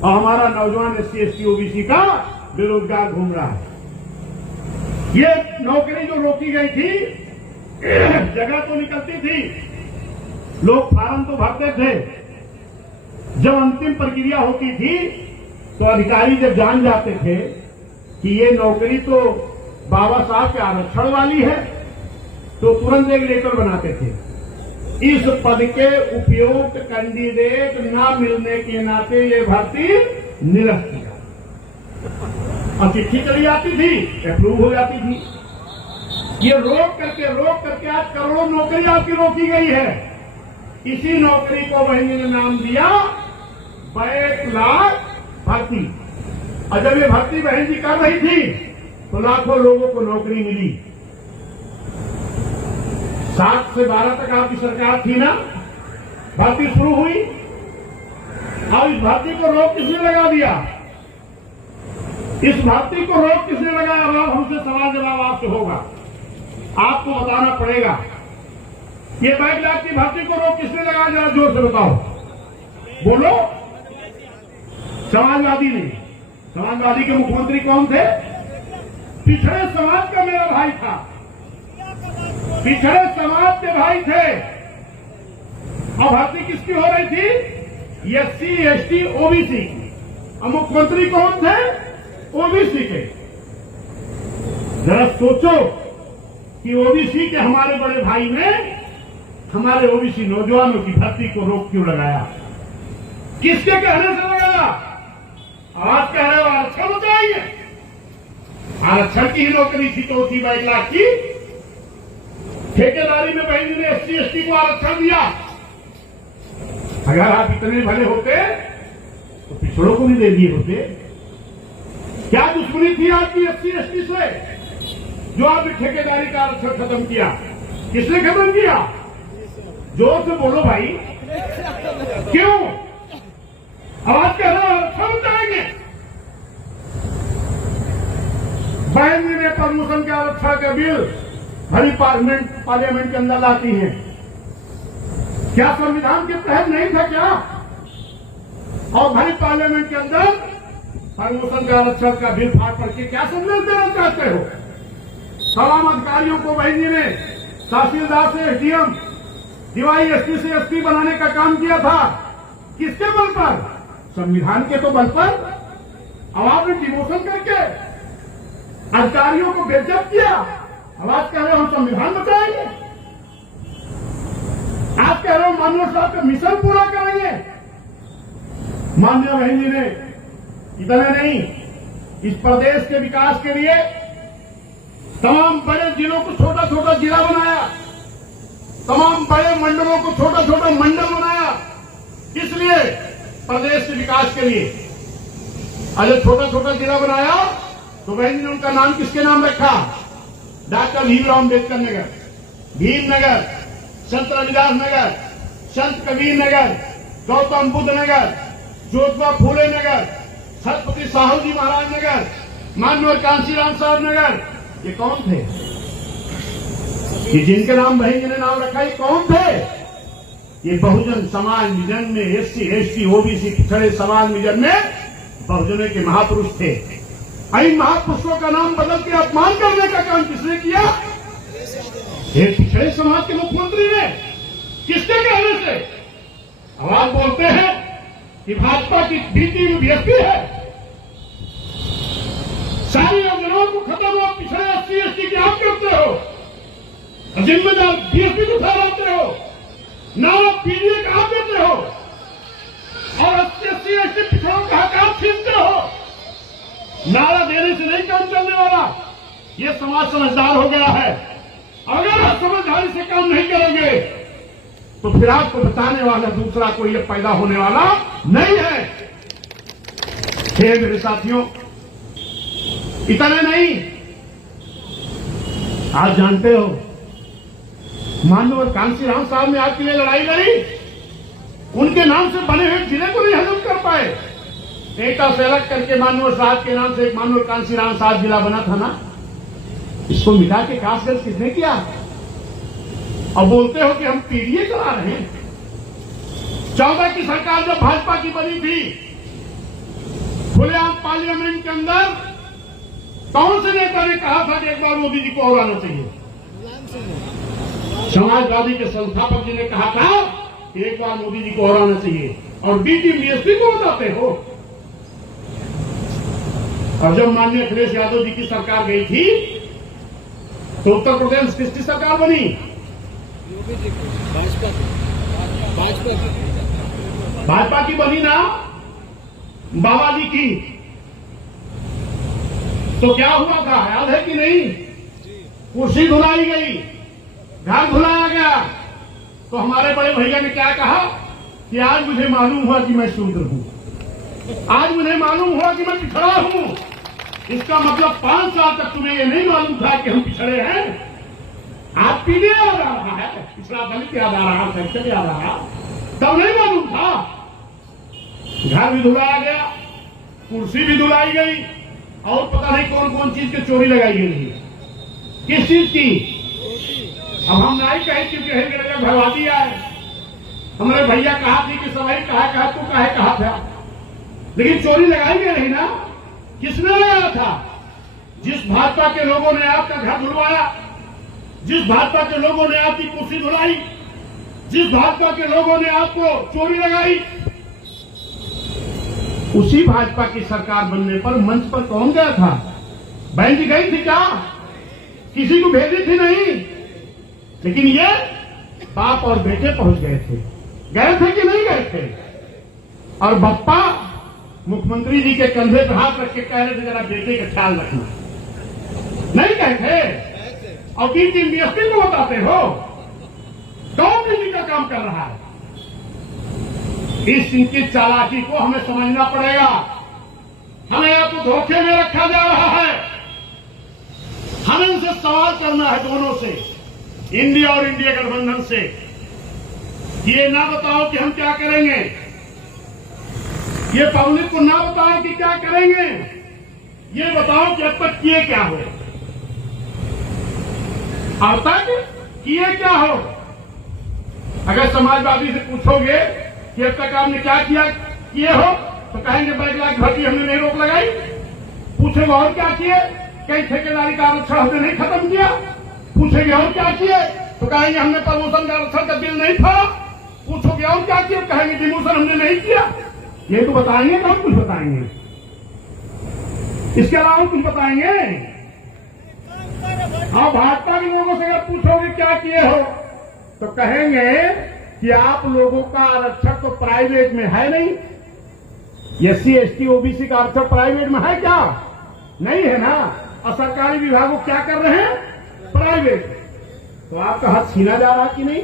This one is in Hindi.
और हमारा नौजवान SC ST OBC का बेरोजगार घूम रहा है। ये नौकरी जो रोकी गई थी, जगह तो निकलती थी, लोग फार्म तो भरते थे, जब अंतिम प्रक्रिया होती थी तो अधिकारी जब जान जाते थे कि ये नौकरी तो बाबा साहब के आरक्षण वाली है, तो तुरंत एक लेटर बनाते थे, इस पद के उपयुक्त कैंडिडेट न मिलने के नाते ये भर्ती निरस्त किया। और चिट्ठी चली आती थी, अप्रूव हो जाती थी। ये रोक करके आज करोड़ों नौकरी आपकी रोकी गई है। इसी नौकरी को बहनी ने नाम दिया 22 लाख भर्ती। और जब ये भर्ती बहन जी कर रही थी तो लाखों लोगों को नौकरी मिली। 7 से 12 तक आपकी सरकार थी ना, भर्ती शुरू हुई और इस भर्ती को रोक किसने लगा दिया? इस भर्ती को रोक किसने लगाया? अब हमसे सवाल जवाब आपसे होगा, आपको बताना पड़ेगा। ये 22 लाख की भर्ती को रोक किसने लगाया? जरा जोर से बताओ, बोलो। समाजवादी ने। समाजवादी के मुख्यमंत्री कौन थे? पिछड़े समाज का मेरा भाई था, पिछड़े समाज के भाई थे। और भर्ती किसकी हो रही थी? SC ST OBC। और मुख्यमंत्री कौन थे? OBC के। जरा सोचो कि OBC के हमारे बड़े भाई ने हमारे OBC नौजवानों की भर्ती को रोक क्यों लगाया? किसके कहने से लगाया? आज कह रहे हो आरक्षण बचाएंगे। आरक्षण की ही नौकरी थी तो थी 22 लाख की। ठेकेदारी में बहनी ने SC ST को आरक्षण दिया। अगर आप इतने भले होते तो पिछड़ों को भी दे दिए होते। क्या दुश्मनी थी आपकी SC ST से जो आपने ठेकेदारी का आरक्षण खत्म किया? किसने खत्म किया? जोर से बोलो भाई, क्यों? आवाज कह रहा आरक्षण उठाएंगे। बहन जी ने प्रमोशन के आरक्षण के बिल भरी पार्लियामेंट के अंदर लाती है। क्या संविधान के तहत नहीं था क्या? और भरी पार्लियामेंट के अंदर प्रमोशन के आरक्षण का बिल फाड़ करके क्या संदेश देना चाहते हो? तमाम अधिकारियों को बहन जी ने तहसीलदार से SDM, DY ST से SP बनाने का काम किया था। किसके बल पर? संविधान के तो बल पर। अब आपने डिमोशन करके अधिकारियों को बेइज्जत किया। अब आप कह रहे हो हम संविधान बचाएंगे। आप कह रहे हो माननीय साहब का मिशन पूरा करेंगे। माननीय बहन जी ने इतना नहीं, इस प्रदेश के विकास के लिए तमाम बड़े जिलों को छोटा छोटा जिला बनाया, तमाम बड़े मंडलों को छोटा छोटा मंडल बनाया, इसलिए प्रदेश के विकास के लिए। अगर छोटा छोटा जिला बनाया तो बहन जी ने उनका नाम किसके नाम रखा? डॉक्टर भीमराव अम्बेडकर नगर, भीमनगर, संत रविदास नगर, संत कबीर नगर, गौतम बुद्ध नगर, ज्योतिबा फूले नगर, छत्रपति साहू जी महाराज नगर, माननीय कांशीराम साहब नगर। ये कौन थे? ये जिनके नाम बहन जी ने नाम रखा, ये कौन थे? ये बहुजन समाज विजन में SC ST OBC पिछड़े समाज विजन में बहुजनों के महापुरुष थे। इन महापुरुषों का नाम बदल के अपमान करने का काम किसने किया? ये पिछड़े समाज के मुख्यमंत्री ने। किसके कहने से? अब आप बोलते हैं कि भाजपा की भीति में BSP है, सारी योजनाओं को खत्म हो पिछड़े SC ST की आप करते हो, जिम्मेदार BSP को ठहराते हो, नारा PDA का आप देते हो और SC ST पिछड़ों का हक आप छीनते हो। नारा देने से नहीं काम चलने वाला। ये समाज समझदार हो गया है। अगर आप समझदारी से काम नहीं करेंगे तो फिर आपको बताने वाला दूसरा कोई ये पैदा होने वाला नहीं है। मेरे साथियों, इतने नहीं, आप जानते हो माननीय कांशीराम साहब ने आपके लिए लड़ाई लड़ी, उनके नाम से बने हुए जिले को नहीं हजम कर पाए। एटा से अलग करके माननीय साहब के नाम से एक माननीय कांशीराम साहब जिला बना था ना, इसको मिटा के कासगंज किसने किया? अब बोलते हो कि हम PDA चला रहे हैं। 14 की सरकार जब भाजपा की बनी थी खुलेआम पार्लियामेंट के अंदर कौन से नेता ने कहा था कि एक बार मोदी जी को और आना चाहिए? समाजवादी के संस्थापक जी ने कहा था कि एक बार मोदी जी को और आना चाहिए, और डीजीपी को बताते हो। और जब माननीय अखिलेश यादव जी की सरकार गई थी तो उत्तर प्रदेश किसकी सरकार बनी? भाजपा की बनी ना, बाबा जी की। तो क्या हुआ था, याद है कि नहीं? कुर्सी धुलाई गई, घर धुलाया गया। तो हमारे बड़े भैया ने क्या कहा कि आज मुझे मालूम हुआ कि मैं शूद्र हूं, आज मुझे मालूम हुआ कि मैं पिछड़ा हूं। इसका मतलब 5 साल तक तुम्हें ये नहीं मालूम था कि हम पिछड़े हैं। आप पीने याद आ रहा है, पिछड़ा दलित याद आ रहा, सेक्टर याद आ रहा, तब नहीं मालूम था। घर भी धुलाया गया, कुर्सी भी धुलाई गई, और पता नहीं कौन कौन चीज की चोरी लगाई गई है। किस चीज की? अब हम नहीं कहे कि भरवादी आए। हमारे भैया कहा थी कि सभी कहा तू कहा था, लेकिन चोरी लगाई गई नहीं ना। किसने लगाया था? जिस भाजपा के लोगों ने आपका घर धुलवाया, जिस भाजपा के लोगों ने आपकी कुर्सी धुलाई, जिस भाजपा के लोगों ने आपको चोरी लगाई, उसी भाजपा की सरकार बनने पर मंच पर कौन गया था? बहन जी गई थी क्या? किसी को भेजी थी नहीं। लेकिन ये बाप और बेटे पहुंच गए थे कि नहीं गए थे? और बप्पा मुख्यमंत्री जी के कंधे पर हाथ रख के कह रहे थे जरा बेटे का ख्याल रखना, नहीं गए थे? और डीजीपी को बताते हो कौन बिजली का काम कर रहा है? इस इनकी चालाकी को हमें समझना पड़ेगा। हमें आपको धोखे में रखा जा रहा है। हमें उनसे सवाल करना है, दोनों से, इंडिया और इंडिया गठबंधन से। ये ना बताओ कि हम क्या करेंगे, ये पब्लिक को ना बताओ कि क्या करेंगे, ये बताओ कि अब तक किए क्या हो, अब तक किए क्या हो। अगर समाजवादी से पूछोगे कि अब तक आपने क्या किए हो, तो कहेंगे 22 लाख भर्ती हमने नहीं रोक लगाई। पूछेंगे और क्या किए, कई ठेकेदारी का आरक्षण हमने नहीं खत्म किया। पूछेंगे और क्या किए, तो कहेंगे हमने प्रमोशन का आरक्षण का बिल नहीं था। पूछोगे और क्या किए, कहेंगे डिमोशन हमने नहीं किया। ये तो बताएंगे, कौन कुछ बताएंगे? इसके अलावा कुछ बताएंगे? हाँ, भाजपा के लोगों से अगर पूछोगे क्या किए हो, तो कहेंगे कि आप लोगों का आरक्षण तो प्राइवेट में है नहीं। SC ST OBC का आरक्षण प्राइवेट में है क्या? नहीं है ना। और सरकारी विभागों क्या कर रहे हैं? प्राइवेट। तो आपका हाथ छीना जा रहा कि नहीं?